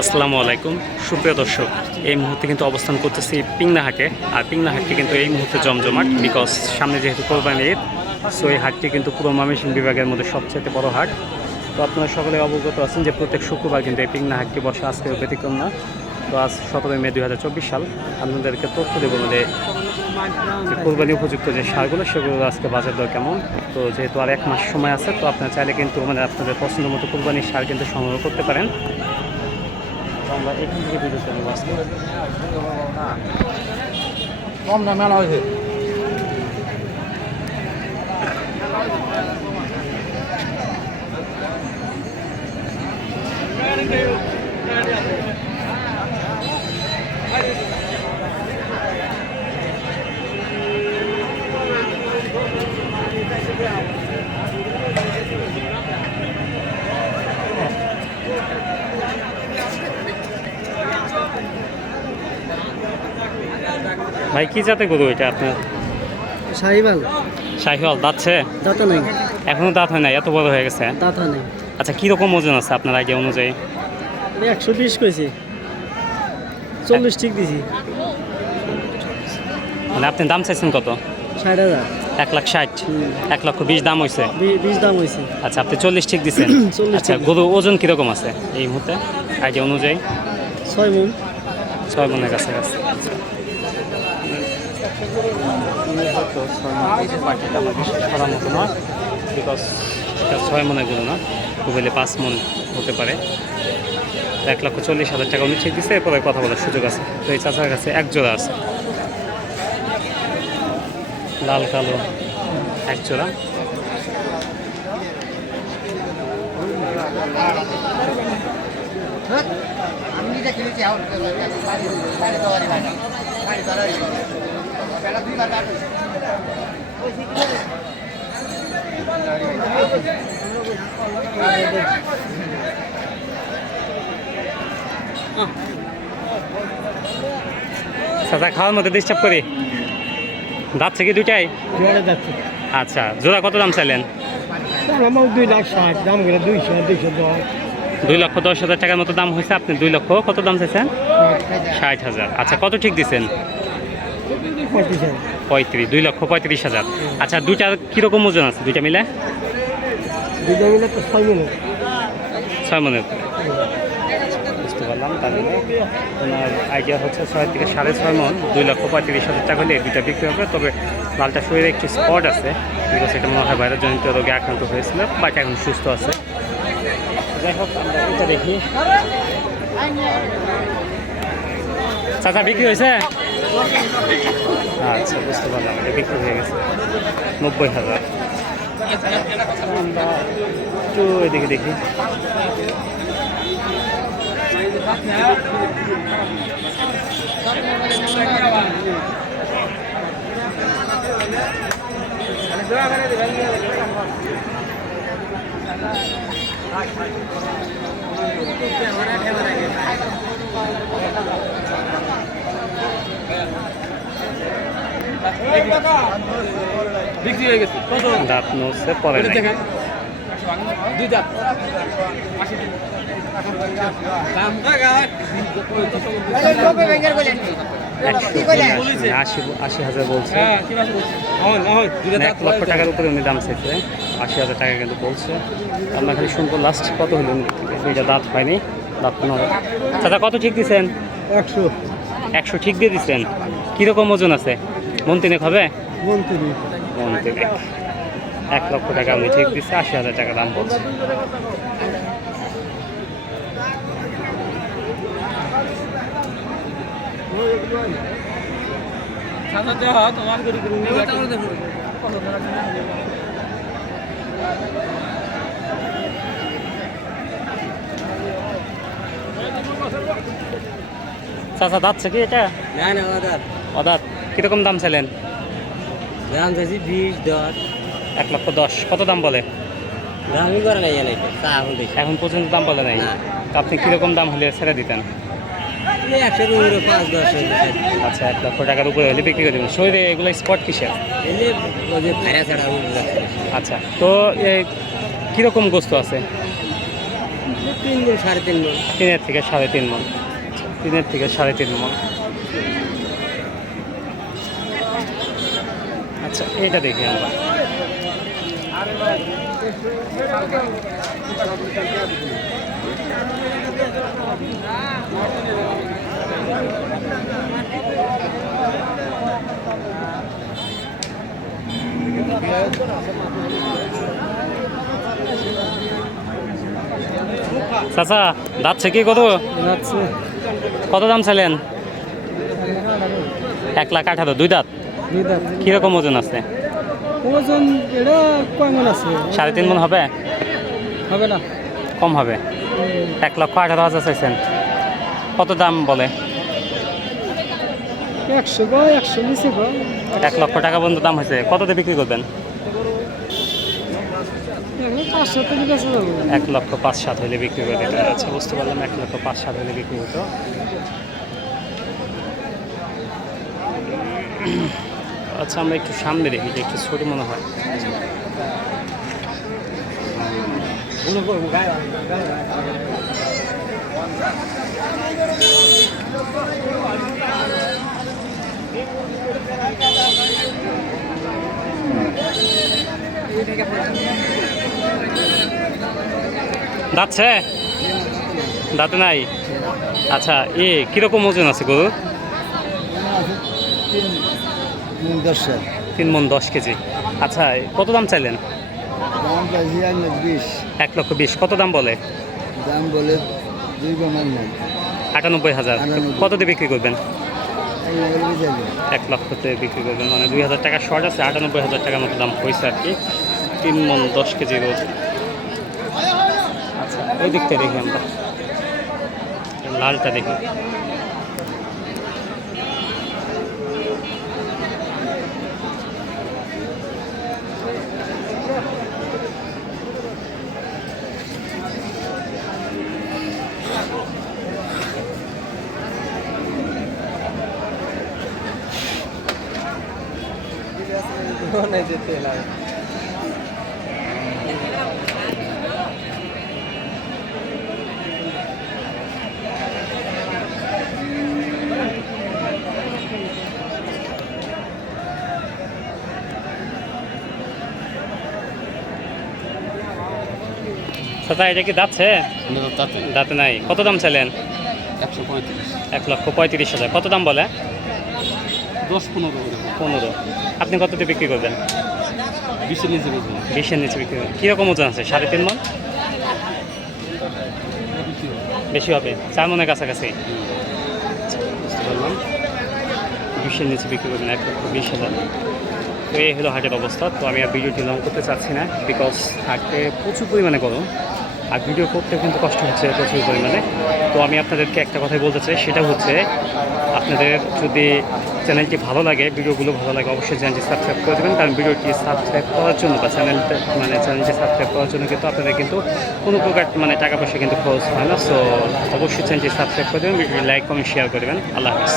আসসালামু আলাইকুম সুপ্রিয় দর্শক, এই মুহূর্তে কিন্তু অবস্থান করতেছি পিংনা হাটে। আর পিংনা হাটটি কিন্তু এই মুহূর্তে জমজমাট, বিকজ সামনে যেহেতু কোরবানি ঈদ, সো এই হাটটি কিন্তু পুরো ময়মনসিংহ বিভাগের মধ্যে সবচেয়ে বড় হাট। তো আপনারা সকলে অবগত আছেন যে প্রত্যেক শুক্রবার কিন্তু এই পিংনা হাটটি বসে, আজকেও ব্যতিক্রম না। তো আজ 17 মে 2024 সাল আপনাদেরকে তথ্য দেবো যে কোরবানি উপযুক্ত যে সারগুলো সেগুলো আজকে বাজার দর কেমন। তো যেহেতু আর এক মাস সময় আছে, তো আপনারা চাইলে কিন্তু আপনাদের পছন্দ মতো কোরবানির সার কিন্তু সংগ্রহ করতে পারেন। আমরা এখান থেকে ভিডিও চালু আসবো। কম না মেলা হয়েছে। ভাই কি জাতে গরু এটা আপনার? শাহিওয়াল। শাহিওয়াল দাঁতছে? দাঁতা নেই, এখনো দাঁত হয় না, এত বড় হয়ে গেছে। দাঁতা নেই। আচ্ছা, কীরকম ওজন আছে আপনার আইডিয়া অনুযায়ী? 120 কইছি, 40 ঠিক দিছি। মানে আপনি দাম চাইছেন কত? 60,000। 1,60,000, 1,20,000 দাম হয়েছে। 20 দাম হয়েছে। আচ্ছা, আপনি 40 ঠিক দিচ্ছেন। 40 আচ্ছা, গরু ওজন কীরকম আছে এই মুহূর্তে আইডিয়া অনুযায়ী? 6 মণ। 6 মণের কাছাকাছি। সরার মতো নয়, বিকজ এটা 6 মণের গরু না, খুব হলে 5 মণ হতে পারে। 1,40,000 টাকা উনি ঠিক দিচ্ছে, এরপরে কথা বলার সুযোগ আছে। তো এই চাচার কাছে এক জোড়া আছে, লাল কালো এক জোড়া। চাচা খাওয়ার মধ্যে ডিস্টার্ব করি? যাচ্ছে কি দুইটাই? আচ্ছা, জোড়া কত দাম চাইলেন? 2,60,000 দাম করে 200 2,10,000 টাকার মতো দাম হয়েছে। আপনি 2 লক্ষ কত দাম চাইছেন? 60,000। আচ্ছা, কত ঠিক দিচ্ছেন? 35, 2,35,000। আচ্ছা, দুইটার কীরকম ওজন আছে দুইটা মিলে? দুটো মিলে তো 6 মণ। 6 মণের। বুঝতে পারলাম। তাহলে ওনার আইডিয়া হচ্ছে 6 থেকে 6.5 মণ, 2,35,000 টাকা হলে এই দুইটা বিক্রি হবে। তবে লালটা শরীরে একটু স্পট আছে, বিকজ এটা মনে হয় ভাইরাস জনিত রোগে আক্রান্ত হয়েছিল, বাট এখন সুস্থ আছে। যাই হোক, আমরা এটা দেখি। চাচা বিক্রি হয়েছে? আচ্ছা, বুঝতে পারলাম, এটা বিক্রি হয়ে গেছে 90,000। আমরা একটু এদিকে দেখি। বিক্রি হয়ে গেছে। দাঁত নড়ছে, পরে নাই। দুই দাঁত। 80,000 বলছে। 1,00,000 টাকার উপরে উনি দাম চাইছে, 80,000 টাকা কিন্তু বলছে। আমরা খালি শুনবো লাস্ট কত হলো। দুইটা দাঁত হয়নি, দাঁত নড়ে। চাচা কত ঠিক দিচ্ছেন? 100 ঠিক দিয়ে দিচ্ছেন। কীরকম ওজন আছে? মন 3 হবে? মন 3। 1,00,000 টাকা উনি ঠিক দিচ্ছে, 80,000 টাকা দাম বলছে। চাচা যাচ্ছে কি এটা? অদাত। কিরকম দাম চাইলেন? দাম চাইছি 20, 10। 1,10,000। কত দাম বলে? দামই করে নাই এখন পর্যন্ত দাম বলে নাই। তো আপনি কিরকম দাম হলে ছেড়ে দিতেন? 100 উপরে 5-10। আচ্ছা, 1,00,000 টাকার উপরে হলে বিক্রি করে দেবেন। শরীরে এগুলো স্পট কিসের? ছাড়া আচ্ছা, তো কীরকম গোস্ত আছে? 3 মন 3.5 মন। 3 থেকে 3.5 মন। 3 থেকে 3.5 মন। আচ্ছা এটা দেখি আমরা। চাচা যাচ্ছে কি কত কত দাম চাইলেন? 1,18,000 দুই দাঁত। কিরকম ওজন আছে? ওজন এটা কয় মন আছে? 3.5 মন হবে? হবে না, কম হবে। 1,18,000 চাইছেন, কত দাম বলে? 100 বা 100 নিচে বা 1 লক্ষ টাকা পর্যন্ত দাম হয়েছে, কততে বিক্রি করবেন? 500 থেকে বেশি যাবে। 1,05,7 হলে বিক্রি করে দিতেন। আচ্ছা বুঝতে পারলাম, 1,05,7 হলে বিক্রি হতো। আচ্ছা আমরা একটু সামনে দেখি, যে একটু ছোট মনে হয়। দাঁতছে? দাঁতে নাই। আচ্ছা কিরকম ওজন আছে গরু? 3 মন 10 কেজি। আচ্ছা কত দাম চাইলেন? দাম চাইছি 20। 1,20,000। কত দাম বলে? দাম বলে 2 গমান না। 98,000। কত দিয়ে বিক্রি করবেন? 1 লক্ষতে বিক্রি করবেন, মানে 2,000 টাকা শর্ট আছে। 98,000 টাকার মতো দাম হয়েছে আর কি। 3 মন 10 কেজি রোজ। আচ্ছা ওই দিকটা দেখি আমরা, লালটা দেখি। দাদা এটা কি দাঁতছে? দাঁতে নাই। কত দাম চাইলেন? 1,35,000। কত দাম বলে? 10-15। আপনি কততে বিক্রি করবেন? 20-এর নিচে বেশি। 20-এর নিচে বিক্রি করবেন। কীরকম ওজন আছে? 3.5 মন? বেশি হবে, 4 মনের কাছাকাছি। বুঝতে পারলাম। 20-এর নিচে বিক্রি করবেন 1,20,000। তো এই হলো হাটের অবস্থা। তো আমি আর ভিডিওটি লং করতে চাচ্ছি না, বিকজ হাটে প্রচুর পরিমাণে গরম, আর ভিডিও করতেও কিন্তু কষ্ট হচ্ছে প্রচুর পরিমাণে। তো আমি আপনাদেরকে একটা কথাই বলতে চাই, সেটা হচ্ছে আপনাদের যদি চ্যানেলটি ভালো লাগে, ভিডিওগুলো ভালো লাগে, অবশ্যই চ্যানেলটি সাবস্ক্রাইব করে দেবেন। কারণ ভিডিওটি সাবস্ক্রাইব করার জন্য বা চ্যানেলটি সাবস্ক্রাইব করার জন্য কিন্তু আপনাদের কিন্তু কোনো প্রকার টাকা পয়সা কিন্তু খরচ হয় না। সো অবশ্যই চ্যানেলটি সাবস্ক্রাইব করে দেবেন, ভিডিওটি লাইক কমেন্ট শেয়ার করে দেবেন। আল্লাহ হাফিজ।